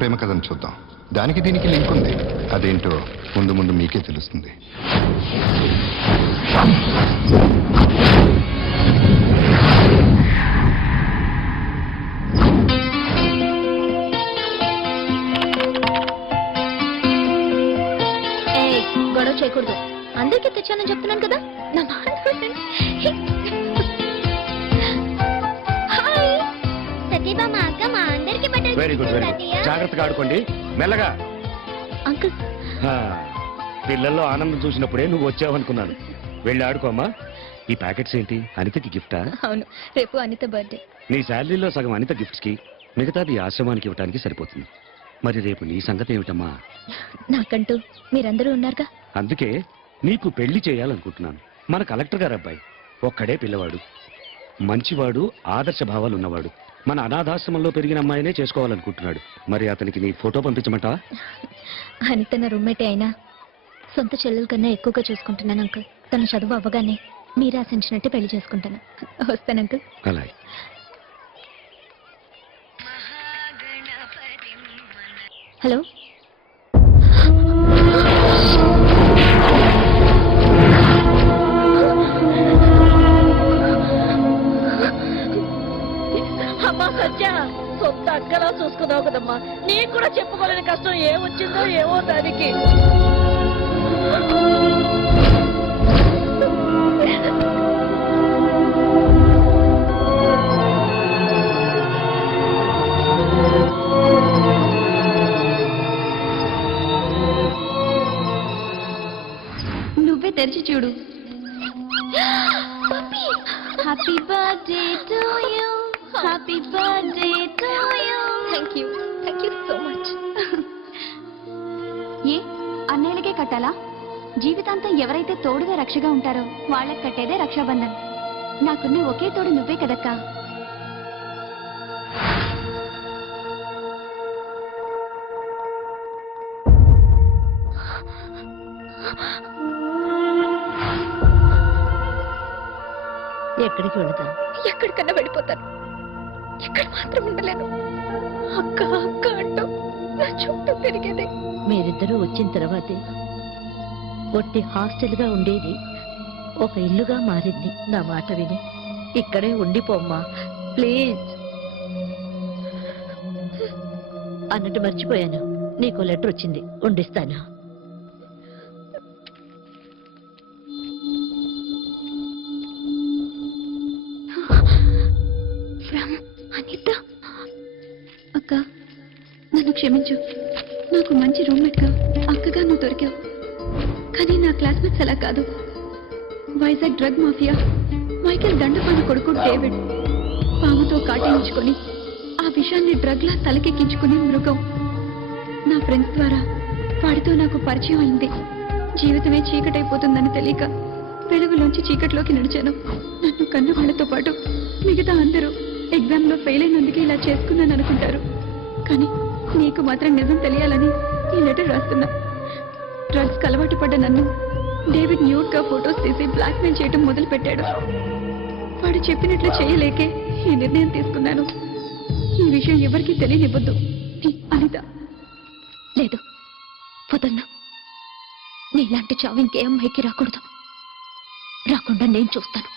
ప్రేమ కథను చూద్దాం. దానికి దీనికి లింక్ ఉంది. అదేంటో ముందు ముందు మీకే తెలుస్తుంది. గొడవ చేయకూడదు. అందరికీ తెచ్చానని చెప్తున్నాను కదా. Very good very good. జాగ్రత్తగా ఆడుకోండి, మెల్లగా. అంకుల్, పిల్లల్లో ఆనందం చూసినప్పుడే నువ్వు వచ్చావనుకున్నాను. వెళ్ళి ఆడుకోమ్మా. ఈ ప్యాకెట్స్ ఏంటి? అనితకి గిఫ్టా? అవును, రేపు అనిత బర్త్డే. నీ శాలరీలో సగం అనిత గిఫ్ట్స్ కి, మిగతాది ఆశ్రమానికి ఇవ్వడానికి సరిపోతుంది. మరి రేపు నీ సంగతి ఏమిటమ్మా? నాకంటూ మీరందరూ ఉన్నారుగా. అందుకే నీకు పెళ్లి చేయాలనుకుంటున్నాను. మన కలెక్టర్ గారు అబ్బాయి, ఒక్కడే పిల్లవాడు, మంచివాడు, ఆదర్శ భావాలు ఉన్నవాడు. మన అనాథాశ్రమంలో పెరిగిన అమ్మాయినే చేసుకోవాలనుకుంటున్నాడు. మరి అతనికి నీ ఫోటో పంపించమంటావా? అనిత నా రూమ్మేటే అయినా సొంత చెల్లెల కన్నా ఎక్కువగా చూసుకుంటున్నాను అంకుల్. తన చదువు అవ్వగానే మీరు ఆశించినట్టు పెళ్లి చేసుకుంటాను. వస్తాను అంకుల్. అలాగే. హలో, అమ్మా సత్య, సొంత అక్కలా చూసుకున్నావు కదమ్మా. నీకు కూడా చెప్పుకోలేని కష్టం ఏమొచ్చిందో ఏమో దానికి. నువ్వే తెరిచి చూడు. Happy birthday to you, happy birthday to you. Thank you so much. ఏ అన్నయ్యలకే కట్టాలా? జీవితాంతం ఎవరైతే తోడుగా రక్షగా ఉంటారో వాళ్ళకి కట్టేదే రక్షాబంధన్. నాకున్న ఒకే తోడు నువ్వే కదక్కా. ఎక్కడికి వెళతాను? ఎక్కడికన్నా వెళ్ళిపోతాను. ఇక్కడ మాత్రం ఉండలేను. అక్క అక్క అంటూ నా చుట్టూ పెరిగేది. మీరిద్దరూ వచ్చిన తర్వాతే ఒట్టి హాస్టల్గా ఉండేది ఒక ఇల్లుగా మారింది. నా మాట విని ఇక్కడే ఉండిపోమ్మా ప్లీజ్. అన్నట్టు మర్చిపోయాను, నీకు లెటర్ వచ్చింది, ఉండిస్తాను. అనిత అక్క, నన్ను క్షమించు. నాకు మంచి రూమ్మేట్గా అక్కగా నువ్వు దొరికావు. కానీ నా క్లాస్మేట్స్ అలా కాదు. Vizag drug mafia Michael Dandapani కొడుకు డేవిడ్ పాముతో కాటేయించుకొని ఆ విషయాన్ని డ్రగ్లా తలకెక్కించుకుని మృగం. నా ఫ్రెండ్స్ ద్వారా వాడితో నాకు పరిచయం అయింది. జీవితమే చీకటైపోతుందని తెలియక వెలుగులోంచి చీకట్లోకి నడిచాను. నన్ను కన్న వాళ్ళతో పాటు మిగతా అందరూ ఎగ్జామ్లో ఫెయిల్ అయినందుకు ఇలా చేసుకున్నాను అనుకుంటారు. కానీ నీకు మాత్రం నిజం తెలియాలని ఈ లెటర్ రాస్తున్నా. డ్రగ్స్కి అలవాటు పడ్డ నన్ను డేవిడ్ న్యూడ్గా ఫొటోస్ తీసి బ్లాక్మెయిల్ చేయడం మొదలుపెట్టాడు. వాడు చెప్పినట్లు చేయలేకే ఈ నిర్ణయం తీసుకున్నాను. ఈ విషయం ఎవరికీ తెలియనివ్వద్దు. అనిత. లేదు, వదన్నా. నీలాంటి చావు ఇంకే అమ్మాయికి రాకూడదు. రాకుండా నేను చూస్తాను.